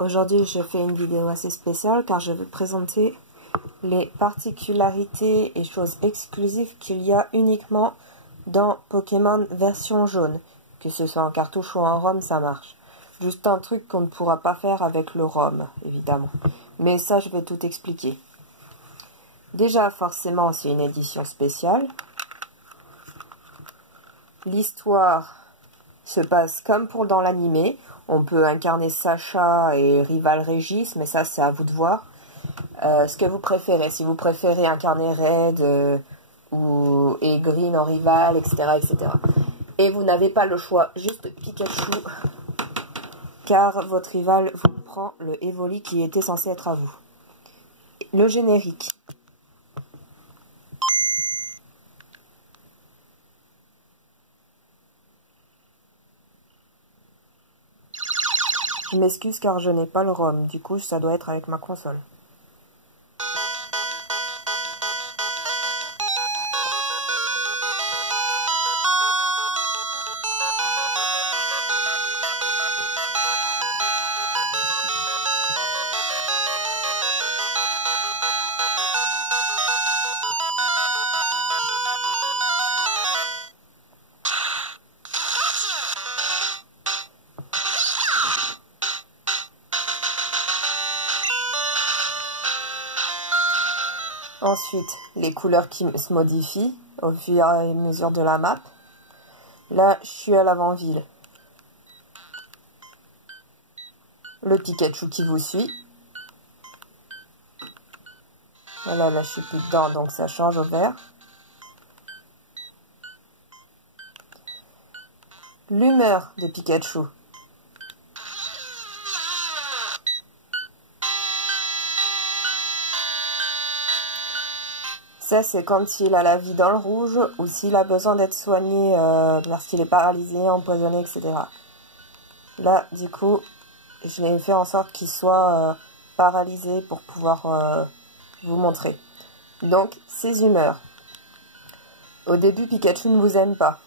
Aujourd'hui, je fais une vidéo assez spéciale car je vais présenter les particularités et choses exclusives qu'il y a uniquement dans Pokémon version jaune. Que ce soit en cartouche ou en ROM, ça marche. Juste un truc qu'on ne pourra pas faire avec le ROM, évidemment. Mais ça, je vais tout expliquer. Déjà, forcément, c'est une édition spéciale. L'histoire se passe comme pour dans l'animé. On peut incarner Sacha et Rival Régis, mais ça, c'est à vous de voir. Ce que vous préférez. Si vous préférez incarner Red et Green en Rival, etc., etc. Et vous n'avez pas le choix, juste Pikachu, car votre rival vous prend le Evoli qui était censé être à vous. Le générique. Je m'excuse car je n'ai pas le ROM, du coup ça doit être avec ma console. Ensuite, les couleurs qui se modifient au fur et à mesure de la map. Là, je suis à l'avant-ville. Le Pikachu qui vous suit. Voilà, là, je suis plus dedans, donc ça change au vert. L'humeur de Pikachu. Ça, c'est quand il a la vie dans le rouge ou s'il a besoin d'être soigné parce qu'il est paralysé, empoisonné, etc. Là, du coup, je l'ai fait en sorte qu'il soit paralysé pour pouvoir vous montrer. Donc, ses humeurs. Au début, Pikachu ne vous aime pas.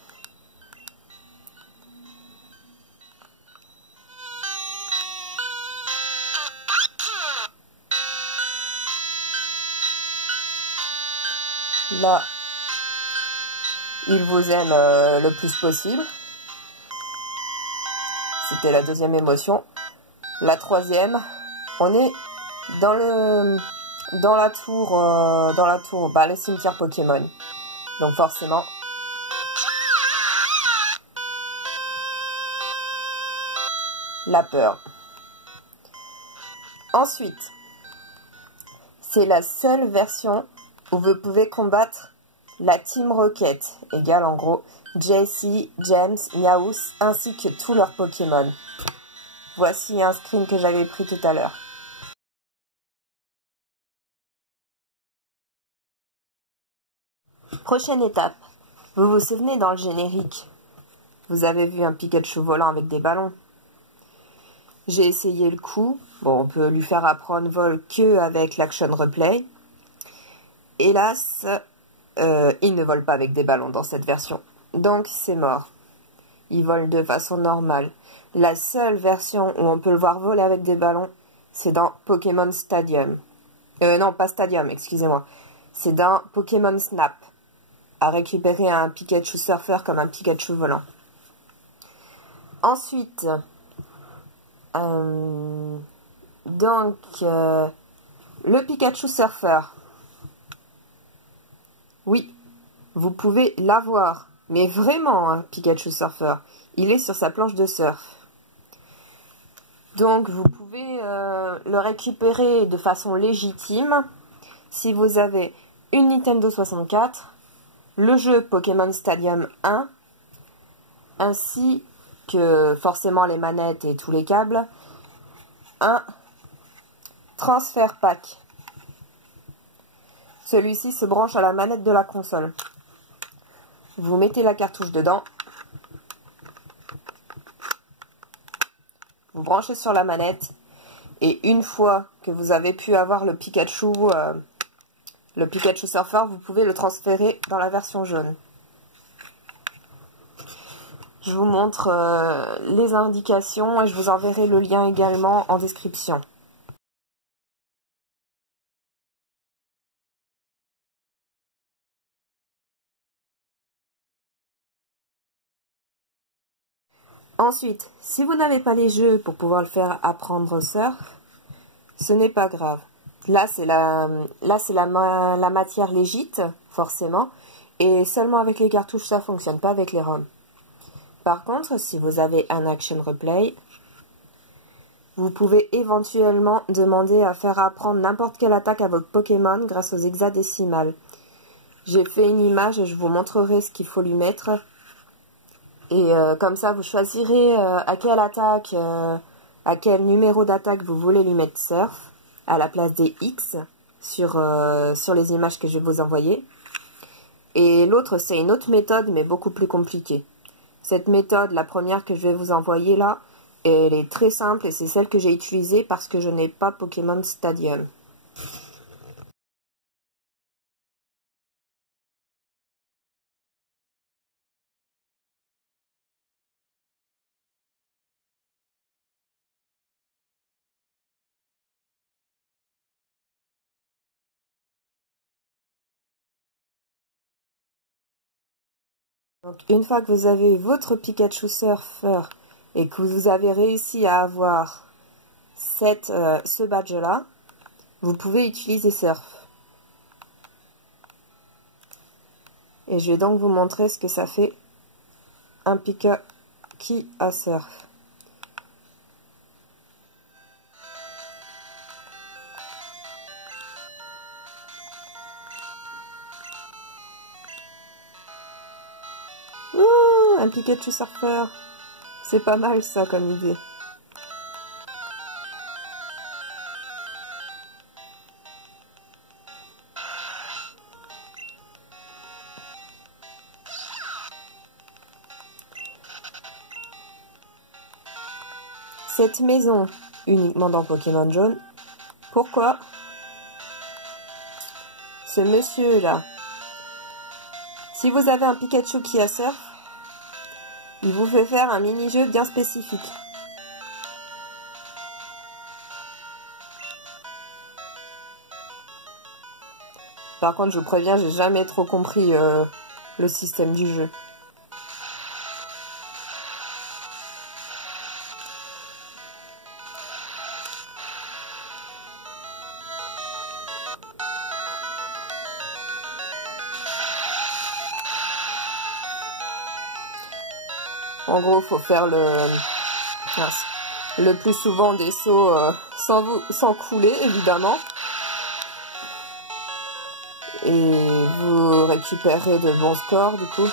Là, il vous aime le plus possible. C'était la deuxième émotion. La troisième, on est dans la tour, le cimetière Pokémon. Donc forcément, la peur. Ensuite, c'est la seule version où vous pouvez combattre la Team Rocket, égale en gros Jessie, James, Meowth, ainsi que tous leurs Pokémon. Voici un screen que j'avais pris tout à l'heure. Prochaine étape. Vous vous souvenez dans le générique, vous avez vu un Pikachu volant avec des ballons. J'ai essayé le coup. Bon, on peut lui faire apprendre vol que avec l'Action Replay. Hélas, il ne vole pas avec des ballons dans cette version. Donc, c'est mort. Il vole de façon normale. La seule version où on peut le voir voler avec des ballons, c'est dans Pokémon Stadium. Non, pas Stadium, excusez-moi. C'est dans Pokémon Snap. À récupérer un Pikachu Surfer comme un Pikachu volant. Ensuite, le Pikachu Surfer. Oui, vous pouvez l'avoir, mais vraiment un Pikachu Surfer. Il est sur sa planche de surf. Donc vous pouvez le récupérer de façon légitime si vous avez une Nintendo 64, le jeu Pokémon Stadium 1, ainsi que forcément les manettes et tous les câbles, un transfert pack. Celui-ci se branche à la manette de la console. Vous mettez la cartouche dedans. Vous branchez sur la manette. Et une fois que vous avez pu avoir le Pikachu Surfer, vous pouvez le transférer dans la version jaune. Je vous montre les indications et je vous enverrai le lien également en description. Ensuite, si vous n'avez pas les jeux pour pouvoir le faire apprendre au surf, ce n'est pas grave. Là, c'est la matière légite, forcément, et seulement avec les cartouches, ça fonctionne pas avec les ROM. Par contre, si vous avez un Action Replay, vous pouvez éventuellement demander à faire apprendre n'importe quelle attaque à votre Pokémon grâce aux hexadécimales. J'ai fait une image et je vous montrerai ce qu'il faut lui mettre. Et comme ça, vous choisirez à quelle attaque, à quel numéro d'attaque vous voulez lui mettre surf, à la place des X, sur les images que je vais vous envoyer. Et l'autre, c'est une autre méthode, mais beaucoup plus compliquée. Cette méthode, la première que je vais vous envoyer là, elle est très simple et c'est celle que j'ai utilisée parce que je n'ai pas Pokémon Stadium. Donc, une fois que vous avez votre Pikachu Surfer et que vous avez réussi à avoir ce badge-là, vous pouvez utiliser Surf. Et je vais donc vous montrer ce que ça fait un Pika qui a Surf. Ouh, un Pikachu Surfer. C'est pas mal ça comme idée. Cette maison, uniquement dans Pokémon Jaune. Pourquoi? Ce monsieur-là. Si vous avez un Pikachu qui a Surf, il vous fait faire un mini-jeu bien spécifique. Par contre, je vous préviens, j'ai jamais trop compris le système du jeu. En gros, il faut faire le plus souvent des sauts sans couler, évidemment. Et vous récupérez de bons scores, du coup.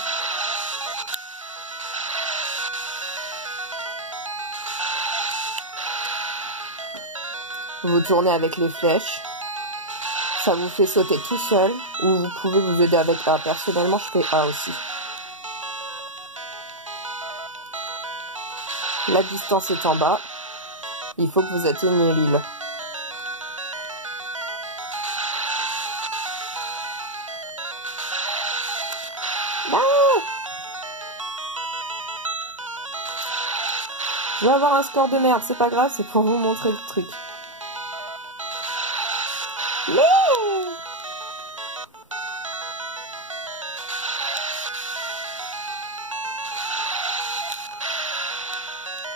Vous tournez avec les flèches. Ça vous fait sauter tout seul. Ou vous pouvez vous aider avec A. Personnellement, je fais A aussi. La distance est en bas. Il faut que vous atteigniez l'île. Je vais avoir un score de merde, c'est pas grave, c'est pour vous montrer le truc.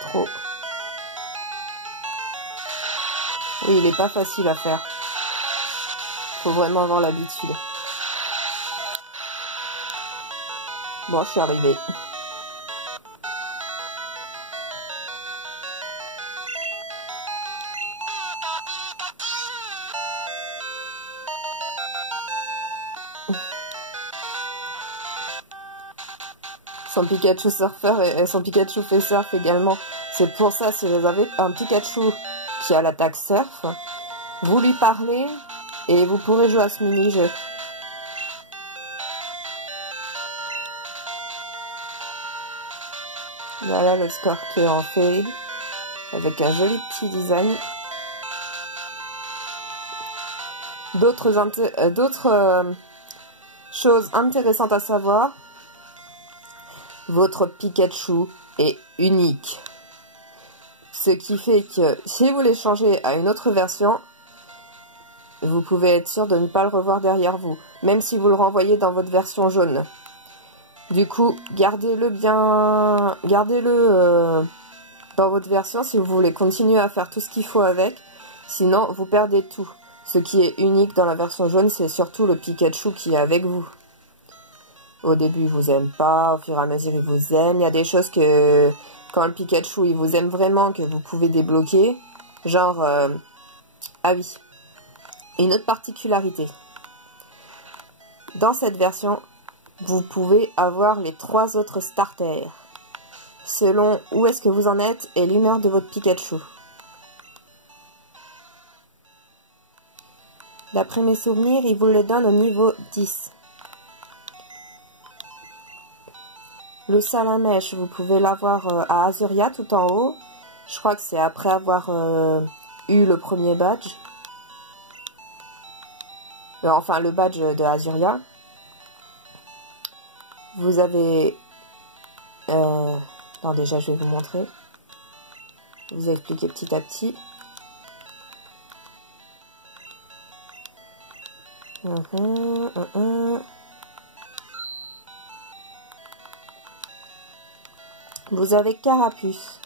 Trop. Oui, il est pas facile à faire. Faut vraiment avoir l'habitude. Bon, je suis arrivée. Son Pikachu Surfer et son Pikachu fait Surf également. C'est pour ça, si vous avez un Pikachu qui a l'attaque Surf, vous lui parlez et vous pourrez jouer à ce mini-jeu. Voilà le score qui en fait, avec un joli petit design. D'autres choses intéressantes à savoir. votre Pikachu est unique. Ce qui fait que si vous les changez à une autre version, vous pouvez être sûr de ne pas le revoir derrière vous, même si vous le renvoyez dans votre version jaune. Du coup, gardez-le bien, gardez-le dans votre version si vous voulez continuer à faire tout ce qu'il faut avec. Sinon, vous perdez tout. Ce qui est unique dans la version jaune, c'est surtout le Pikachu qui est avec vous. Au début, il vous aime pas, au fur et à mesure, il vous aime. Il y a des choses que, quand le Pikachu, il vous aime vraiment, que vous pouvez débloquer. Genre, ah oui, une autre particularité. Dans cette version, vous pouvez avoir les 3 autres starters, selon où est-ce que vous en êtes et l'humeur de votre Pikachu. D'après mes souvenirs, il vous le donne au niveau 10. Le Salamèche, vous pouvez l'avoir à Azuria tout en haut. Je crois que c'est après avoir eu le premier badge. Enfin, le badge de Azuria. Vous avez... Non, déjà, je vais vous montrer. Je vais vous expliquer petit à petit. Vous avez Carapuce.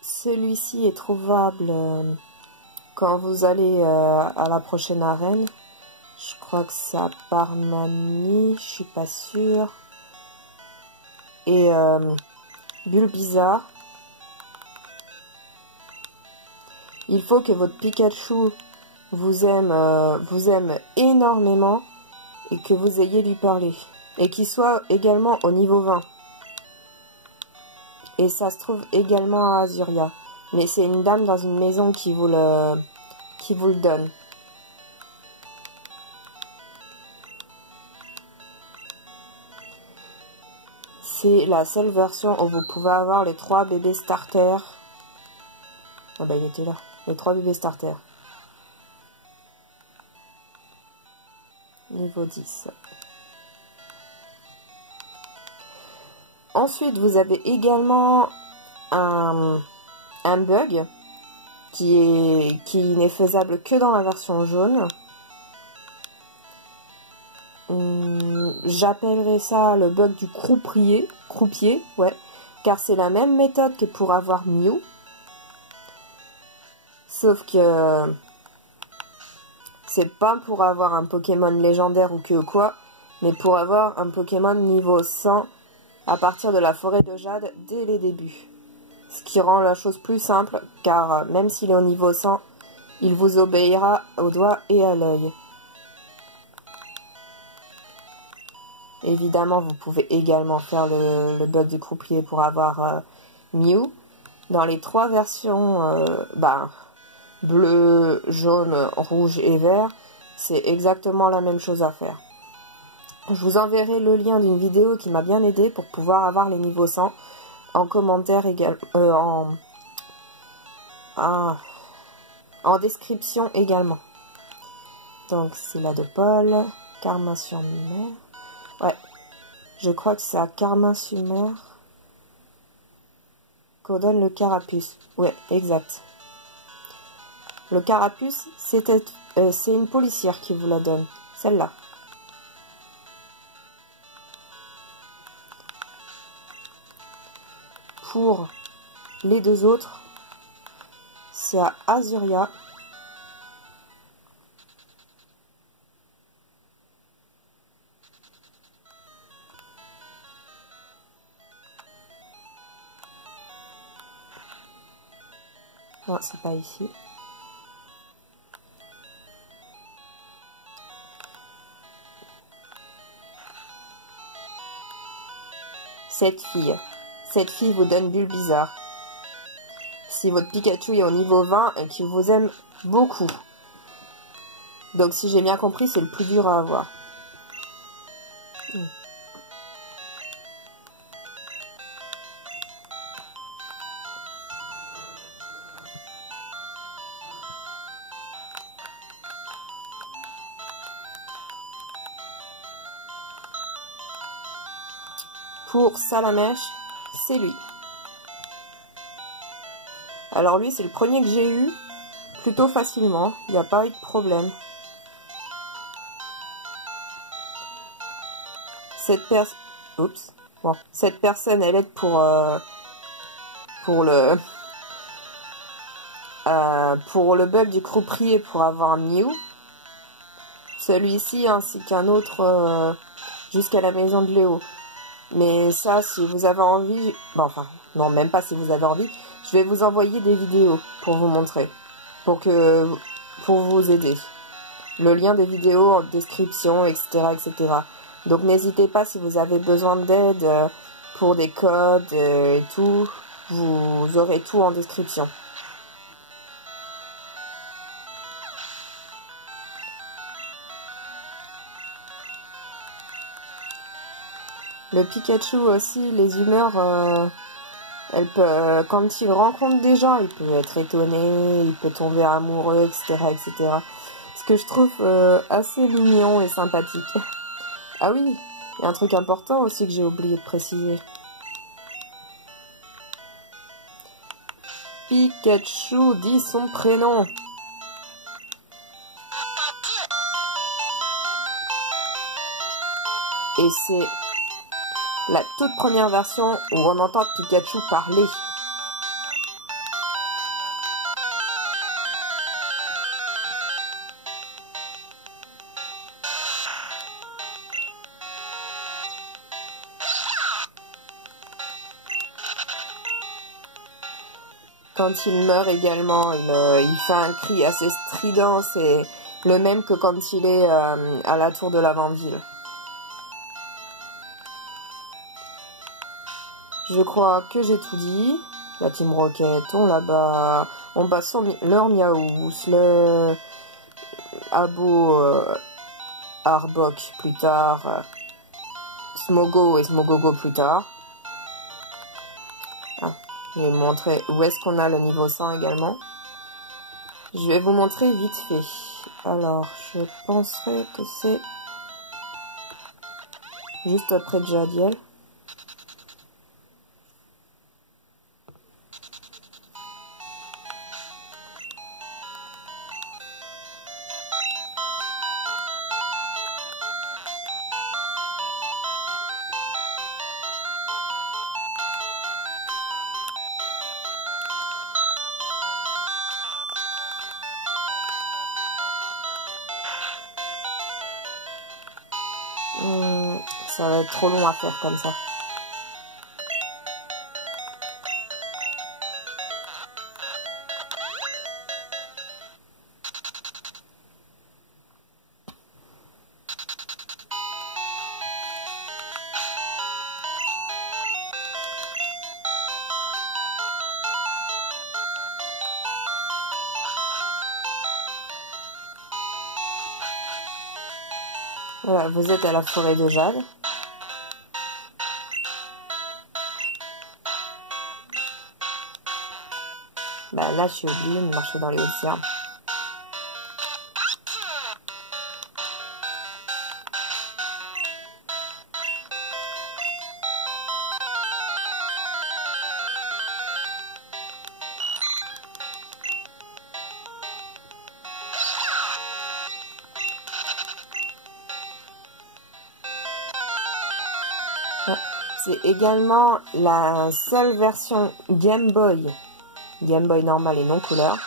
Celui-ci est trouvable quand vous allez à la prochaine arène. Je crois que c'est à Parmanie, je suis pas sûre. Et Bulbizarre. Il faut que votre Pikachu vous aime énormément et que vous ayez lui parler. Et qu'il soit également au niveau 20. Et ça se trouve également à Azuria. Mais c'est une dame dans une maison qui vous le donne. C'est la seule version où vous pouvez avoir les 3 bébés starters. Ah bah il était là. Les 3 bébés starters. Niveau 10. Ensuite, vous avez également un bug qui n'est faisable que dans la version jaune. J'appellerais ça le bug du croupier, ouais, car c'est la même méthode que pour avoir Mew. Sauf que c'est pas pour avoir un Pokémon légendaire ou que quoi, mais pour avoir un Pokémon niveau 100 à partir de la forêt de Jade dès les débuts. Ce qui rend la chose plus simple, car même s'il est au niveau 100, il vous obéira au doigt et à l'œil. Évidemment, vous pouvez également faire le bug du croupier pour avoir Mew. Dans les 3 versions, bleu, jaune, rouge et vert, c'est exactement la même chose à faire. Je vous enverrai le lien d'une vidéo qui m'a bien aidé pour pouvoir avoir les niveaux 100 en commentaire également, en description également. Donc c'est la de Paul, Carmin-sur-Mer. Ouais, je crois que c'est à Carmin-sur-Mer qu'on donne le Carapuce. Ouais, exact. Le Carapuce, c'est une policière qui vous la donne. Celle-là. Pour les 2 autres, c'est à Azuria. Non, c'est pas ici. Cette fille vous donne Bulbizarre. Si votre Pikachu est au niveau 20 et qu'il vous aime beaucoup. Donc si j'ai bien compris, c'est le plus dur à avoir. pour Salamèche, c'est lui. Alors lui, c'est le premier que j'ai eu, plutôt facilement, il n'y a pas eu de problème. Cette personne, elle aide pour le bug du croupier pour avoir un Mew. Celui-ci ainsi qu'un autre jusqu'à la maison de Léo. Mais ça, si vous avez envie... Bon, enfin, non, même pas si vous avez envie. Je vais vous envoyer des vidéos pour vous montrer. Pour vous aider. Le lien des vidéos en description, etc. etc. Donc n'hésitez pas si vous avez besoin d'aide pour des codes et tout. Vous aurez tout en description. Le Pikachu aussi, les humeurs, quand il rencontre des gens, il peut être étonné, il peut tomber amoureux, etc. etc. Ce que je trouve assez mignon et sympathique. Ah oui, il y a un truc important aussi que j'ai oublié de préciser. Pikachu dit son prénom. Et c'est la toute première version où on entend Pikachu parler. Quand il meurt également, il fait un cri assez strident, c'est le même que quand il est à la tour de l'avant-ville. Je crois que j'ai tout dit. La Team Rocket, on bat leur Miaous, le Abo, Arbok plus tard, Smogo et Smogogo plus tard. Ah, je vais vous montrer où est-ce qu'on a le niveau 100 également. Je vais vous montrer vite fait. Alors, je penserais que c'est juste après Jadiel. Ça va être trop long à faire comme ça. Voilà, vous êtes à la forêt de Jade. Bah là, je suis obligée de marcher dans les hauts arbres. C'est également la seule version Game Boy normal et non couleur,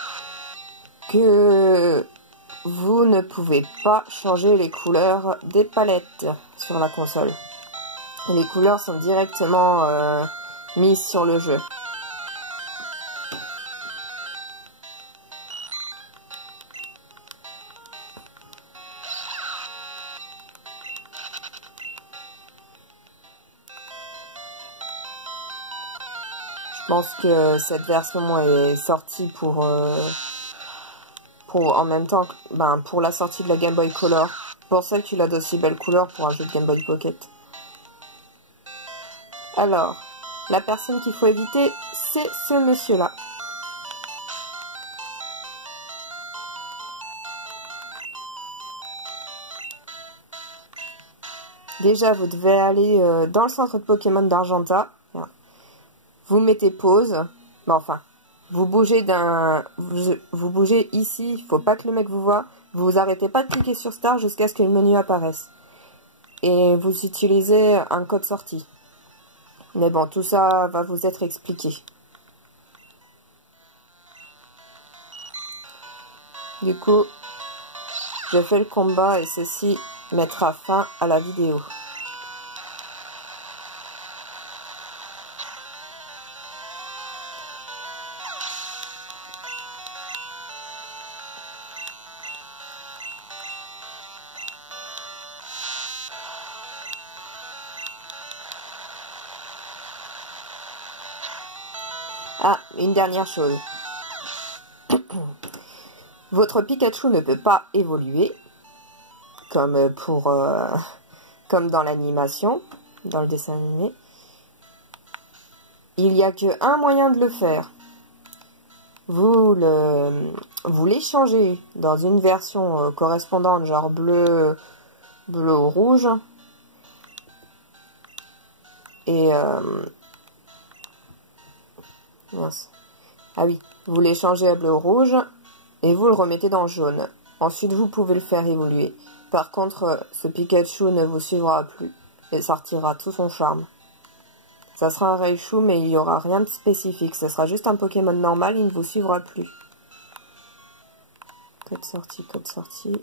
que vous ne pouvez pas changer les couleurs des palettes sur la console. Les couleurs sont directement mises sur le jeu. Je pense que cette version est sortie pour en même temps, pour la sortie de la Game Boy Color. Pour ça qu'il a d'aussi belles couleurs pour un jeu de Game Boy Pocket. Alors, la personne qu'il faut éviter, c'est ce monsieur-là. Déjà, vous devez aller dans le centre de Pokémon d'Argenta. Vous mettez pause. Bon, enfin, vous bougez vous bougez ici. Il faut pas que le mec vous voie. Vous arrêtez pas de cliquer sur Star jusqu'à ce que le menu apparaisse. Et vous utilisez un code sortie. Mais bon, tout ça va vous être expliqué. Du coup, je fais le combat et ceci mettra fin à la vidéo. Ah, une dernière chose. Votre Pikachu ne peut pas évoluer, comme comme dans l'animation, dans le dessin animé. Il n'y a qu'un moyen de le faire. Vous l'échangez dans une version correspondante, genre bleu ou rouge. Et mince. Ah oui, vous l'échangez à bleu ou rouge et vous le remettez dans le jaune. Ensuite, vous pouvez le faire évoluer. Par contre, ce Pikachu ne vous suivra plus et sortira tout son charme. Ça sera un Raichu, mais il n'y aura rien de spécifique. Ce sera juste un Pokémon normal, il ne vous suivra plus. Code sortie, code sortie.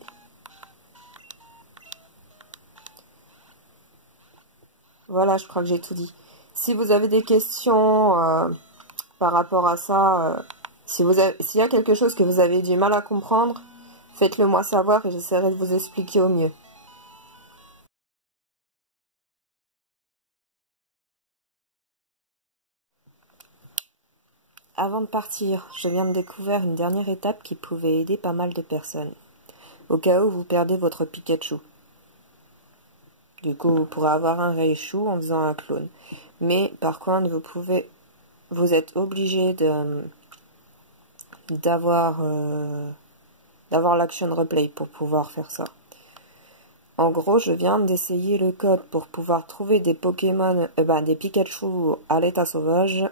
Voilà, je crois que j'ai tout dit. Si vous avez des questions par rapport à ça, s'il y a quelque chose que vous avez du mal à comprendre, faites-le moi savoir et j'essaierai de vous expliquer au mieux. Avant de partir, je viens de découvrir une dernière étape qui pouvait aider pas mal de personnes. Au cas où vous perdez votre Pikachu. Du coup, vous pourrez avoir un Raichu en faisant un clone. Mais par contre, vous êtes obligé d'avoir l'action replay pour pouvoir faire ça. En gros, je viens d'essayer le code pour pouvoir trouver des Pokémon, des Pikachu à l'état sauvage.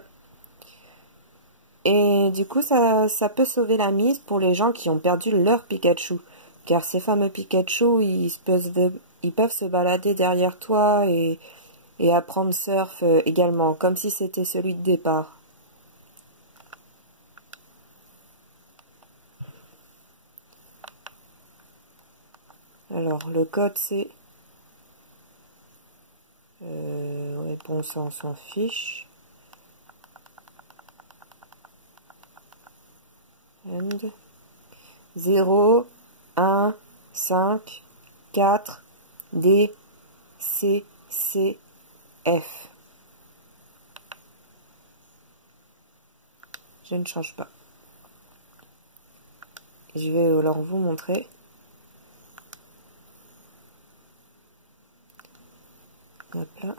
Et du coup, ça peut sauver la mise pour les gens qui ont perdu leur Pikachu. Car ces fameux Pikachu, ils peuvent se balader derrière toi et apprendre surf également, comme si c'était celui de départ. Alors, le code c'est... réponse, on s'en fiche. And 0, 1, 5, 4, D, C, C, F. Je ne change pas. Je vais alors vous montrer. Hop là.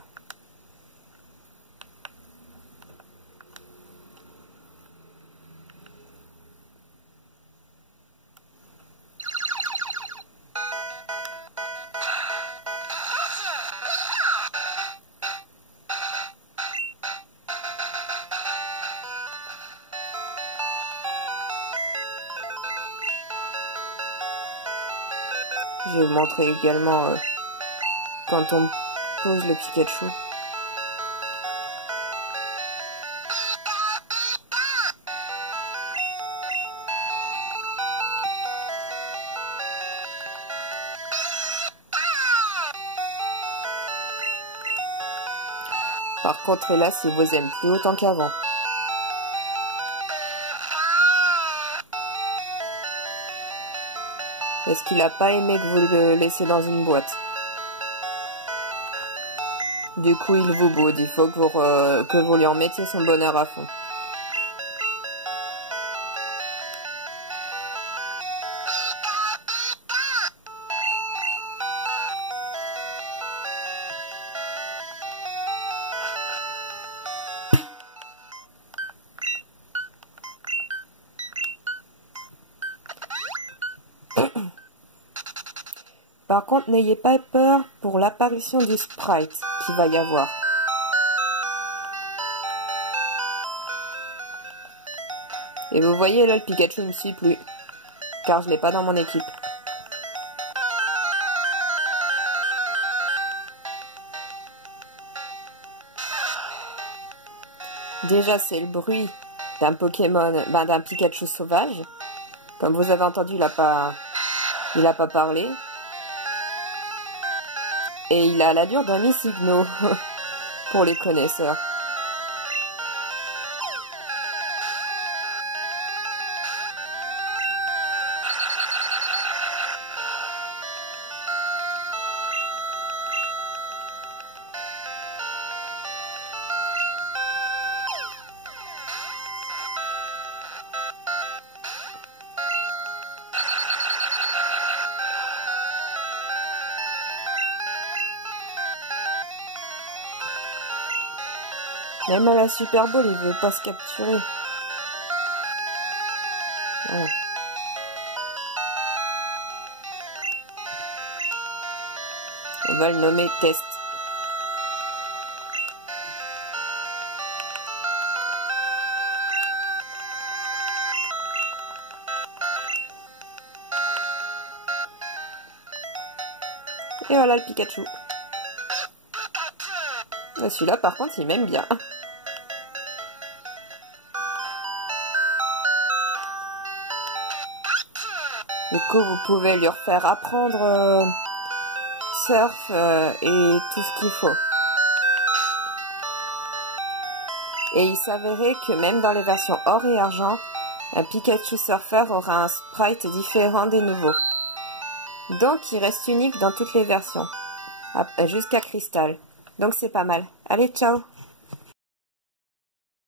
Je vais vous montrer également quand on pose le Pikachu. Par contre, hélas, il vous aime plus autant qu'avant. Parce qu'il n'a pas aimé que vous le laissiez dans une boîte. Du coup, il vous boude. Il faut que vous lui en mettiez son bonheur à fond. Par contre, n'ayez pas peur pour l'apparition du sprite qu'il va y avoir. Et vous voyez là, le Pikachu ne me suit plus, car je l'ai pas dans mon équipe. Déjà, c'est le bruit d'un Pokémon, d'un Pikachu sauvage. Comme vous avez entendu, il a pas parlé. Et il a l'allure d'un Missigno, pour les connaisseurs. Même à la Super Bowl, il veut pas se capturer. Voilà. On va le nommer Test. Et voilà le Pikachu. Celui-là, par contre, il m'aime bien. Du coup, vous pouvez lui refaire apprendre surf et tout ce qu'il faut. Et il s'avérait que même dans les versions or et argent, un Pikachu Surfer aura un sprite différent des nouveaux. Donc, il reste unique dans toutes les versions, jusqu'à Cristal. Donc, c'est pas mal. Allez, ciao!